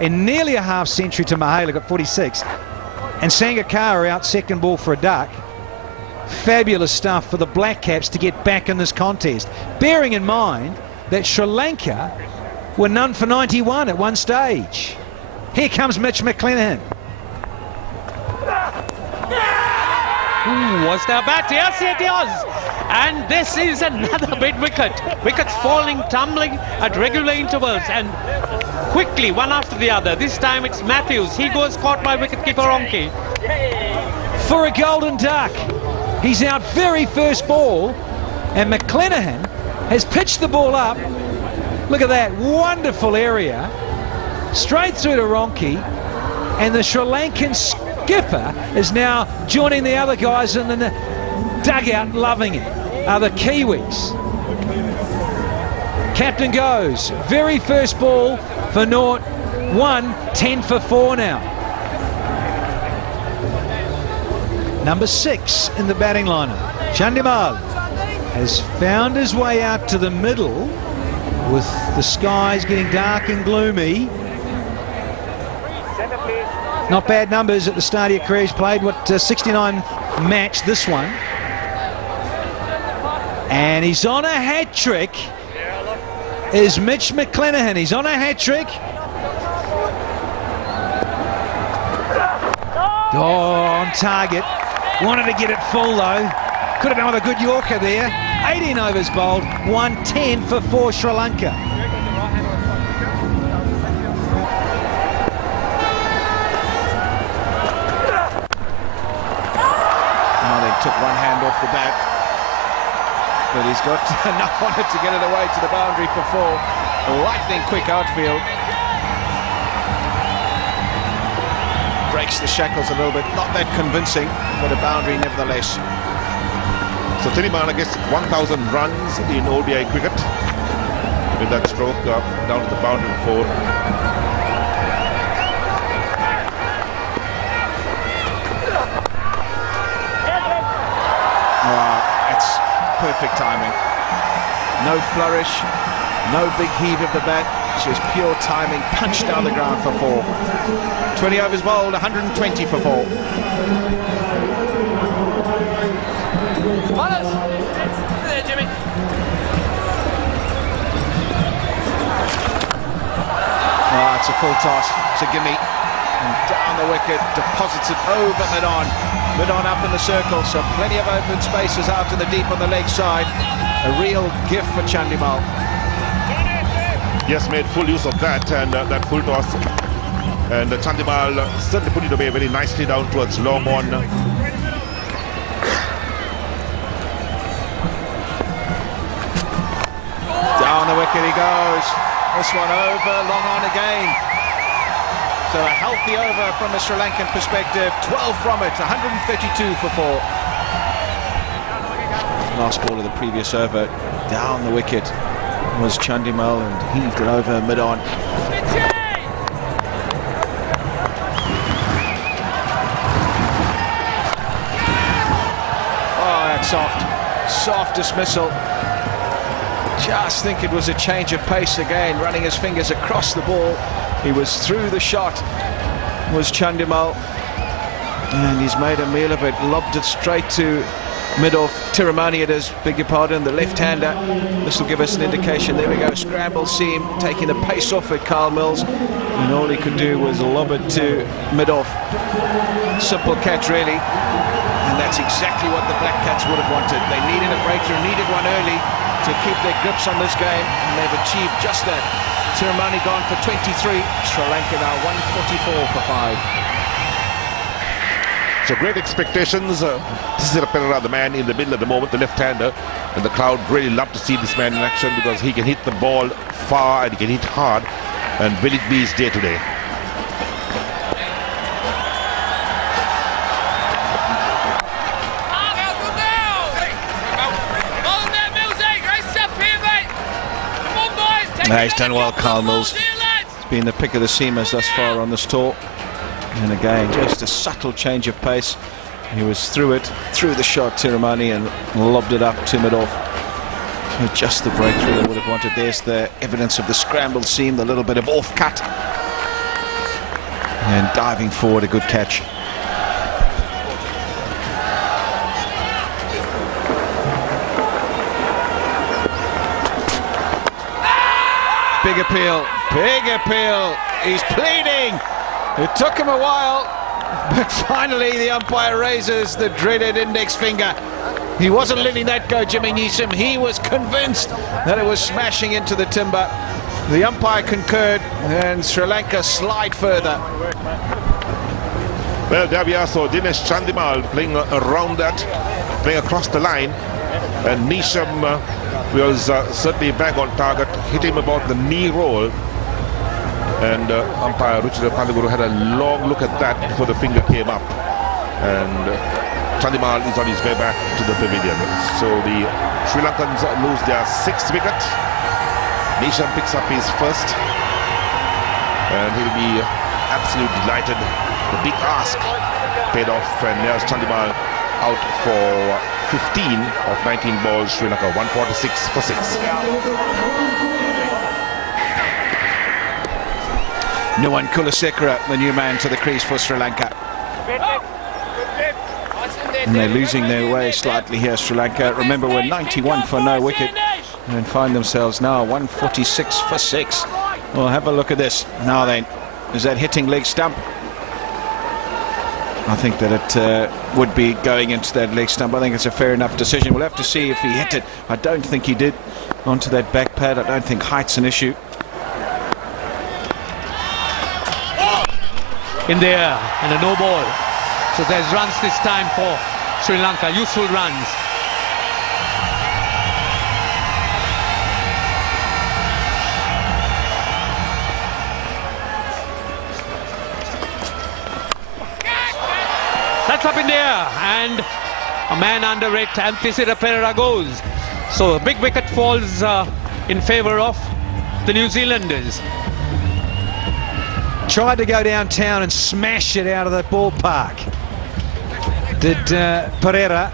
in nearly a half century to Mahela, got 46. And Sangakkara out second ball for a duck. Fabulous stuff for the Black Caps to get back in this contest. Bearing in mind that Sri Lanka were none for 91 at one stage. Here comes Mitch McClenaghan. Was there bat? Yes, it is. And this is another big wicket. Wickets falling, tumbling at regular intervals and quickly, one after the other. This time it's Matthews. He goes caught by wicketkeeper Ronke. For a golden duck. He's out very first ball. And McClenaghan has pitched the ball up. Look at that. Wonderful area. Straight through to Ronke. And the Sri Lankan skipper is now joining the other guys in the dugout, loving it. Are the Kiwis. Captain goes. Very first ball for naught. 10 for 4 now. Number 6 in the batting lineup. Chandimal has found his way out to the middle with the skies getting dark and gloomy. Not bad numbers at the start of your career. He's played, 69 match, this one. And he's on a hat-trick. Is Mitch McClenaghan. He's on a hat-trick. Oh, on target. Wanted to get it full, though. Could have done with a good Yorker there. 18 overs bowled. 110 for 4 Sri Lanka. Took one hand off the bat, but he's got enough on it to get it away to the boundary for 4. Lightning quick outfield. Breaks the shackles a little bit, not that convincing, but a boundary nevertheless. So Chandimal gets 1,000 runs in ODI cricket with that stroke down to the boundary for 4. Perfect timing. No flourish, no big heave of the bat, just pure timing, punch down the ground for 4. 20 overs bowled, 120 for 4. There, Jimmy. It's a full toss, it's a gimme. And down the wicket, deposits it over mid-on. Mid-on up in the circle, so plenty of open spaces out to the deep on the leg side. A real gift for Chandimal. Yes, made full use of that and that full toss. And Chandimal certainly put it away very nicely down towards long on. Down the wicket he goes. This one over, long on again. So a healthy over from a Sri Lankan perspective. 12 from it, 132 for 4. Last ball of the previous over, down the wicket was Chandimal and heaved it over mid-on. Oh, that's soft dismissal. Just think it was a change of pace again, running his fingers across the ball. He was through the shot, was Chandimal, and he's made a meal of it, lobbed it straight to mid-off. Tiramani, it is, beg your pardon, the left-hander. This will give us an indication. There we go, scramble seam, taking the pace off at Carl Mills, and all he could do was lob it to mid-off. Simple catch, really, and that's exactly what the Black Cats would have wanted. They needed a breakthrough, needed one early to keep their grips on this game, and they've achieved just that. Tiramani gone for 23, Sri Lanka now 144 for 5. So great expectations. This is Perera, the man in the middle at the moment, the left-hander, and the crowd really love to see this man in action because he can hit the ball far and he can hit hard, and will it be his day today? He's done well, Carl Mills. He's been the pick of the seamers thus far on this tour. And again, just a subtle change of pace. He was through it, through the shot, Tiramani, and lobbed it up to mid-off. Just the breakthrough they would have wanted. There's the evidence of the scrambled seam, the little bit of off-cut. And diving forward, a good catch. Big appeal, big appeal. He's pleading. It took him a while, but finally the umpire raises the dreaded index finger. He wasn't letting that go, Jimmy Neeson. He was convinced that it was smashing into the timber. The umpire concurred, and Sri Lanka slide further. Well, there we are. So Dinesh Chandimal playing around that, playing across the line, and Nisham was certainly back on target, hit him about the knee roll, and umpire Ruchira Pandaguru had a long look at that before the finger came up, and Chandimal is on his way back to the pavilion. So the Sri Lankans lose their 6th wicket. Nisham picks up his first, and he'll be absolutely delighted. The big ask paid off, and there's Chandimal out for 15 of 19 balls. Sri Lanka 146 for 6. Nuwan Kulasekara, the new man to the crease for Sri Lanka. And they're losing their way slightly here, Sri Lanka. Remember, we're 91 for no wicket and find themselves now 146 for 6. Well, have a look at this. Now then, is that hitting leg stump? I think that it would be going into that leg stump. I think it's a fair enough decision. We'll have to see if he hit it. I don't think he did onto that back pad. I don't think height's an issue. In there, and a no ball. So there's runs this time for Sri Lanka, useful runs. That's up in there, and a man under it, Antisira Pereira goes. So a big wicket falls in favour of the New Zealanders. Tried to go downtown and smash it out of the ballpark. Did Pereira.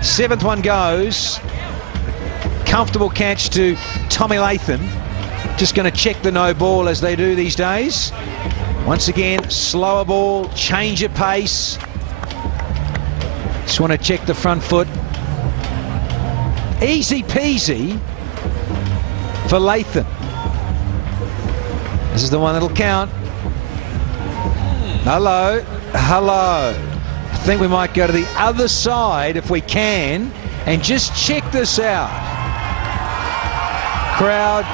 7th one goes. Comfortable catch to Tommy Latham. Just going to check the no ball as they do these days. Once again, slower ball, change of pace. Just want to check the front foot. Easy peasy for Latham. This is the one that'll count. Hello, hello. I think we might go to the other side if we can and just check this out. Crowd,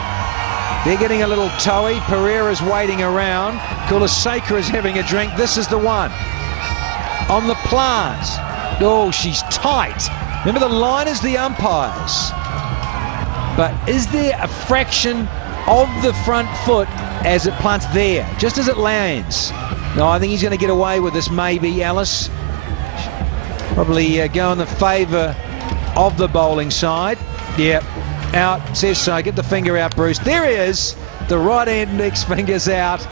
they're getting a little toey. Pereira's waiting around. Kulasekara is having a drink. This is the one. On the plant. Oh, she's tight. Remember, the line is the umpires. But is there a fraction of the front foot as it plants there, just as it lands? No, I think he's going to get away with this, maybe, Alice. Probably go in the favour of the bowling side. Yep, out, says so. Get the finger out, Bruce. There he is. The right index finger's out.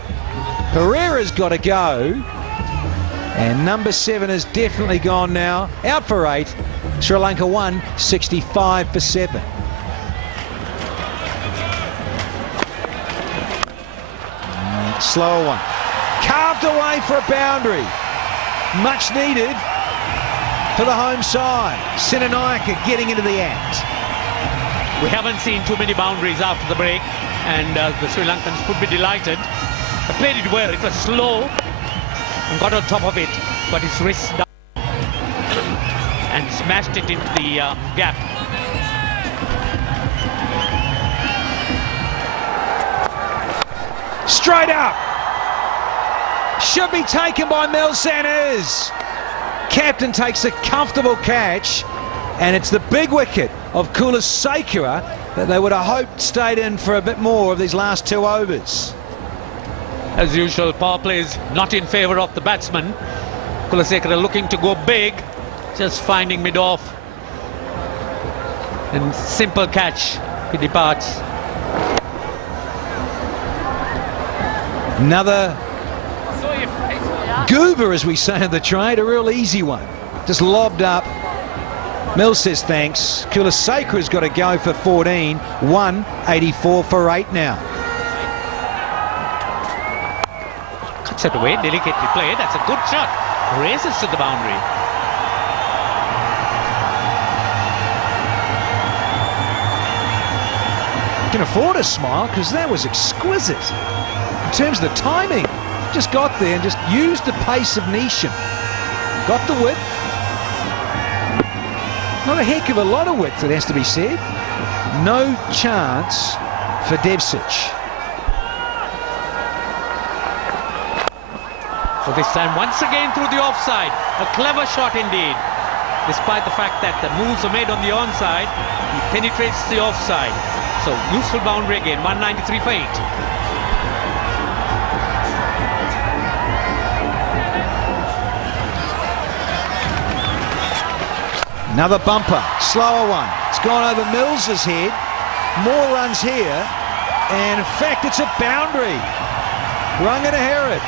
Pereira's got to go. And number 7 has definitely gone now. Out for 8. Sri Lanka 1, 65 for 7. Slower one. Carved away for a boundary. Much needed for the home side. Senanayaka getting into the act. We haven't seen too many boundaries after the break, and the Sri Lankans would be delighted. They played it well. It was slow and got on top of it, but his wrist down and smashed it into the gap. Straight up. Should be taken by Mel Sanders. Captain takes a comfortable catch, and it's the big wicket of Kulasekara that they would have hoped stayed in for a bit more of these last 2 overs. As usual, power plays not in favour of the batsman. Kulasekara looking to go big, just finding mid-off. And simple catch, he departs. Another goober, as we say in the trade, a real easy one. Just lobbed up. Mills says thanks. Kulasekara's got to go for 14. 184 for 8 now. Puts it away, delicately played. That's a good shot. Races to the boundary. Can afford a smile because that was exquisite in terms of the timing. Just got there and just used the pace of Nishan. Got the width. Not a heck of a lot of width, it has to be said. No chance for Devsic. So this time once again through the offside. A clever shot indeed. Despite the fact that the moves are made on the onside, he penetrates the offside. So useful boundary again, 193 for 8. Another bumper, slower one. It's gone over Mills's head. More runs here. And in fact, it's a boundary. Ranganaherath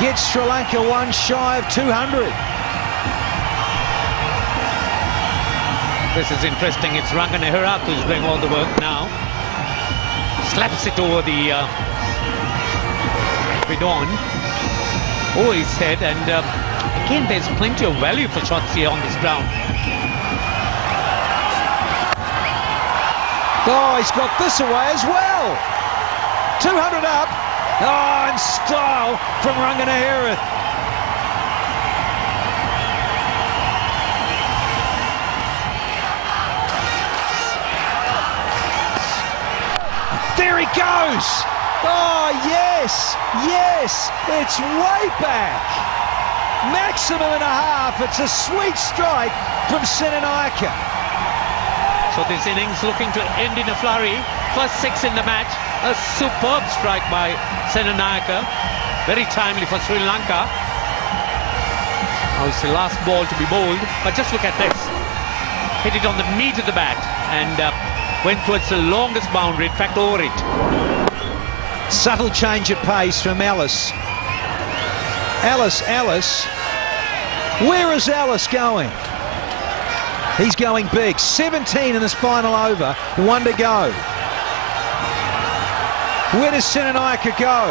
gets Sri Lanka one shy of 200. This is interesting. It's Ranganaherath who's doing all the work now. Slaps it over the bidon, over his head, and again there's plenty of value for shots here on this ground. Oh, he's got this away as well. 200 up. Oh, in style from Ranganaherath. There he goes. Oh, yes, yes, it's way back. Maximum and a half. It's a sweet strike from Senanayake. So this innings looking to end in a flurry. First 6 in the match. A superb strike by Senanayake. Very timely for Sri Lanka. Now it's the last ball to be bowled. But just look at this. Hit it on the meat of the bat and went towards the longest boundary, in fact over it. Subtle change of pace from Ellis. Ellis. Where is Ellis going? He's going big. 17 in this final over. 1 to go. Where does Senanayake go?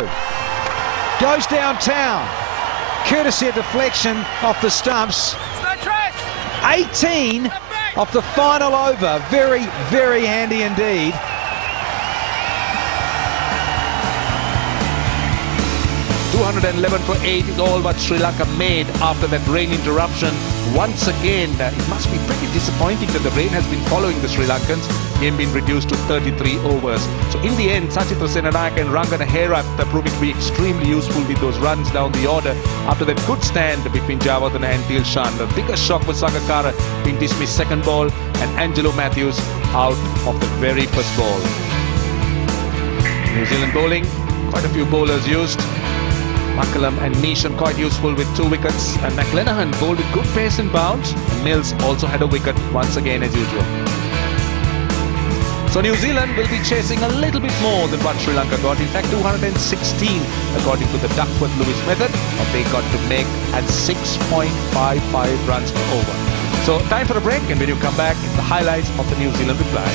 Goes downtown. Courtesy of deflection off the stumps. 18 off the final over. Very, very handy indeed. .211 for 8 is all what Sri Lanka made after that rain interruption. Once again, it must be pretty disappointing that the rain has been following the Sri Lankans. Game being reduced to 33 overs. So in the end, Sachitra Senanayake and Ranganaherath are proving to be extremely useful with those runs down the order after that good stand between Jayawardene and Dilshan. The biggest shock was Sangakkara being dismissed second ball and Angelo Matthews out of the very first ball. New Zealand bowling, quite a few bowlers used. McCullum and Nishan quite useful with 2 wickets, and McClenahan bowled with good pace and bounce, and Mills also had a wicket once again as usual. So New Zealand will be chasing a little bit more than what Sri Lanka got, in fact 216 according to the Duckworth-Lewis method, but they got to make at 6.55 runs per over. So time for a break, and when you come back, it's the highlights of the New Zealand reply.